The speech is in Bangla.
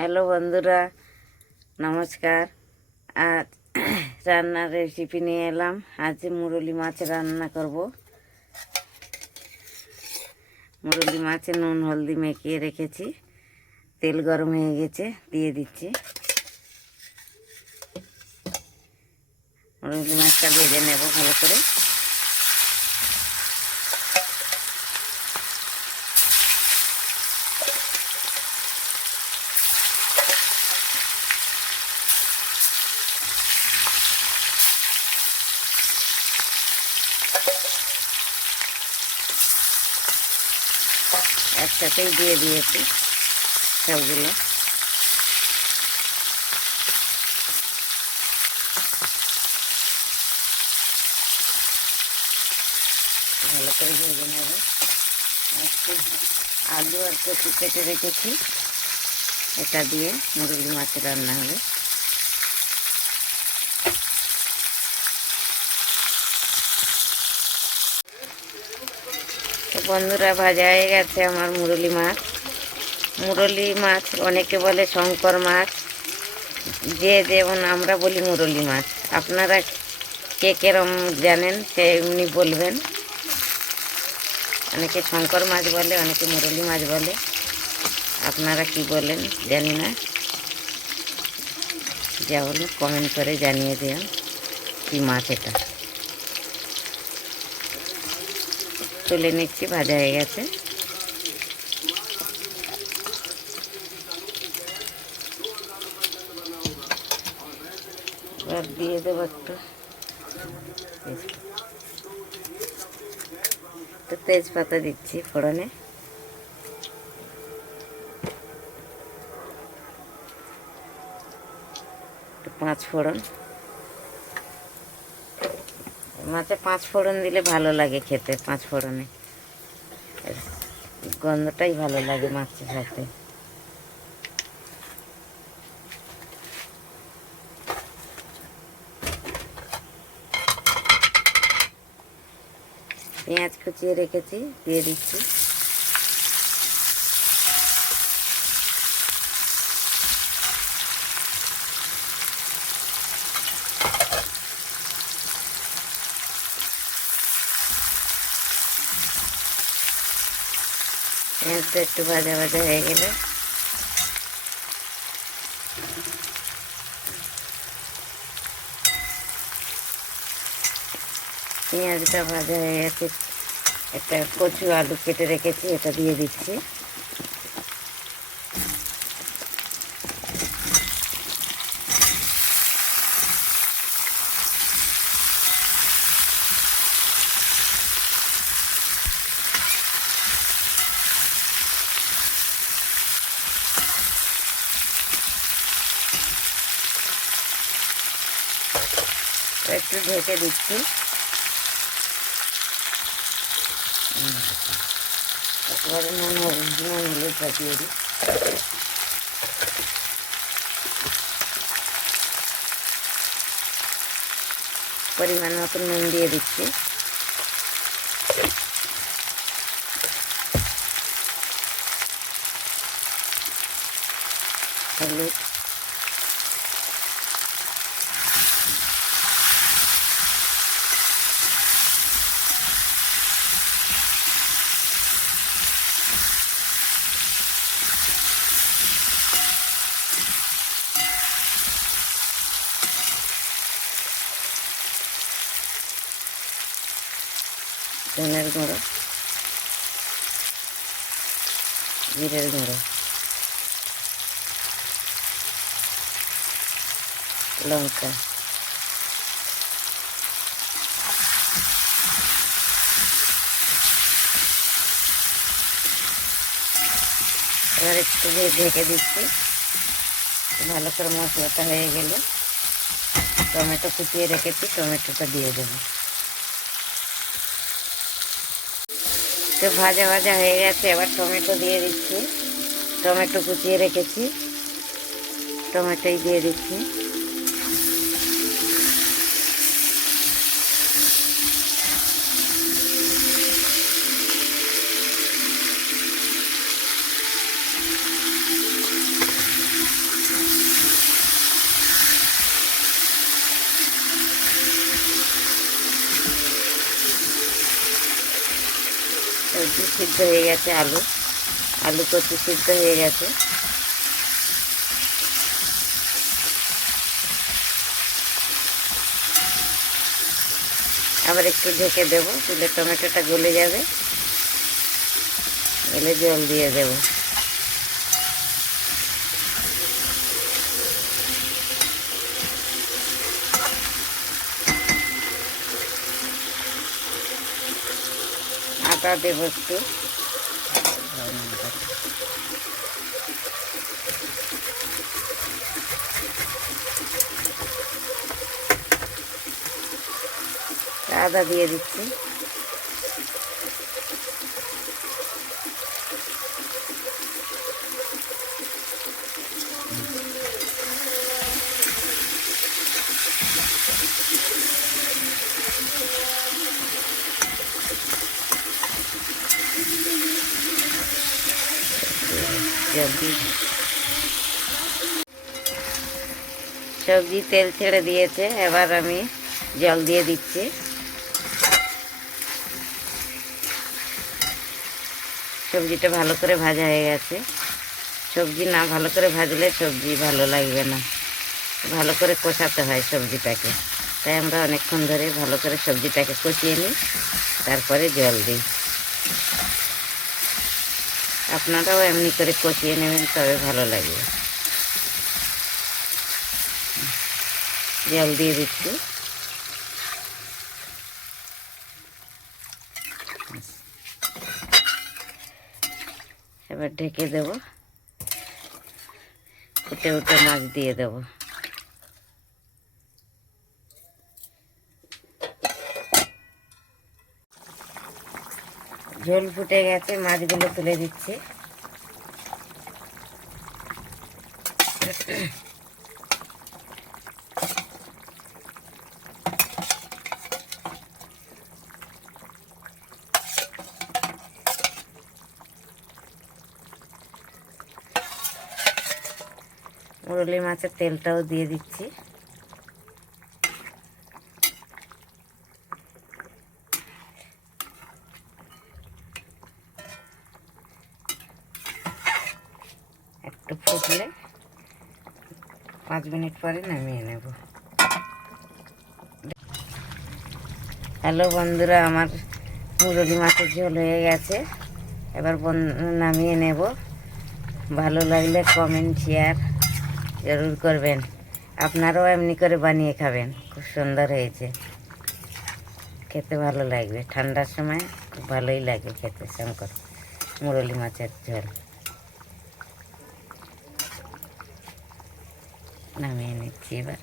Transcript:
হ্যালো বন্ধুরা, নমস্কার। আজ রান্নার রেসিপি নিয়ে এলাম। আজ মুরলি মাছ রান্না করব। মুরলি মাছে নুন হলদি মেখিয়ে রেখেছি, তেল গরম হয়ে গেছে, দিয়ে দিচ্ছি। মুরলি মাছটা ভেজে নেব ভালো করে। একসাথেই দিয়ে দিয়েছি সবগুলো। ভালো করে ভেজে নেব। একটু আলু আর কচু কেটে রেখেছি, এটা দিয়ে মুরলি মাছ রান্না হবে। বন্ধুরা, ভাজা হয়ে গেছে আমার মুরলি মাছ। মুরলি মাছ অনেকে বলে শঙ্কর মাছ, যে যেমন আমরা বলি মুরলি মাছ। আপনারা কে কেরম জানেন সে এমনি বলবেন। অনেকে শঙ্কর মাছ বলে, অনেকে মুরলি মাছ বলে। আপনারা কি বলেন জানি না, যা বলুন কমেন্ট করে জানিয়ে দিন কি মাছ এটা। তুলে নিচ্ছি, ভাজা হয়ে গেছে। এবার দিয়ে দেবো একটু তেজপাতা দিচ্ছি ফোড়নে। পাঁচ ফোড়ন, মাছে পাঁচ ফোড়ন দিলে ভালো লাগে খেতে। পাঁচ ফোড়নে গন্ধটাই ভালো লাগে মাছের সাথে। পেঁয়াজ কুচিয়ে রেখেছি, দিয়ে দিচ্ছি। পেঁয়াজটা একটু ভাজা ভাজা হয়ে গেলে পেঁয়াজটা ভাজা হয়ে গেছে, একটা কচু আলু কেটে রেখেছি, এটা দিয়ে দিচ্ছি। একটু ঢেকে দিচ্ছি। এবারে নুন হলুদটা দিয়ে দিই। পরিমাণ মতো নুন দিয়ে দিচ্ছি। হলুদ, ধনের গুঁড়ো, জিরের গুঁড়ো, লঙ্কা, এবার একটু ঢেকে দিচ্ছি। ভালো করে মশলাটা হয়ে গেলে টমেটো কুচিয়ে রেখেছি, টমেটোটা দিয়ে দেবো। তো ভাজা ভাজা হয়ে গেছে, এবার টমেটো দিয়ে দিচ্ছি। টমেটো কুচিয়ে রেখেছি, টমেটোই দিয়ে দিচ্ছি। হয়ে গেছে, আলু আলু কচু সিদ্ধ হয়ে গেছে। আবার একটু ঢেকে দেবো, তাহলে টমেটোটা গলে যাবে, গলে জল দিয়ে দেবো। আদা দেবো একটু, আদা দিয়ে দিচ্ছি। সবজি তেল ছেড়ে দিয়েছে, এবার আমি জল দিয়ে দিচ্ছি। সবজিটা ভালো করে ভাজা হয়ে গেছে। সবজি না ভালো করে ভাজলে সবজি ভালো লাগবে না, ভালো করে কষাতে হয় সবজিটাকে। তাই আমরা অনেকক্ষণ ধরে ভালো করে সবজিটাকে কষিয়ে নিই, তারপরে জল দিই। আপনারাও এমনি করে কষিয়ে নেবেন, তবে ভালো লাগবে। জল দিয়ে দিচ্ছি। এবার ঢেকে দেব, ফুটে উঠে মাছ দিয়ে দেব। ঝোল ফুটে গেছে, মাছগুলো তুলে দিচ্ছি। মুরলি মাছের তেলটাও দিয়ে দিচ্ছি। একটু ফুটলে 5 মিনিট পরে নামিয়ে নেব। হ্যালো বন্ধুরা, আমার মুরলি মাছের ঝোল হয়ে গেছে। এবার নামিয়ে নেব। ভালো লাগলে কমেন্ট শেয়ার জরুর করবেন। আপনারাও এমনি করে বানিয়ে খাবেন, খুব সুন্দর হয়েছে, খেতে ভালো লাগবে। ঠান্ডার সময় খুব ভালোই লাগে খেতে শঙ্কর মুরলি মাছের ঝোল। নামিয়ে নিচ্ছি এবার।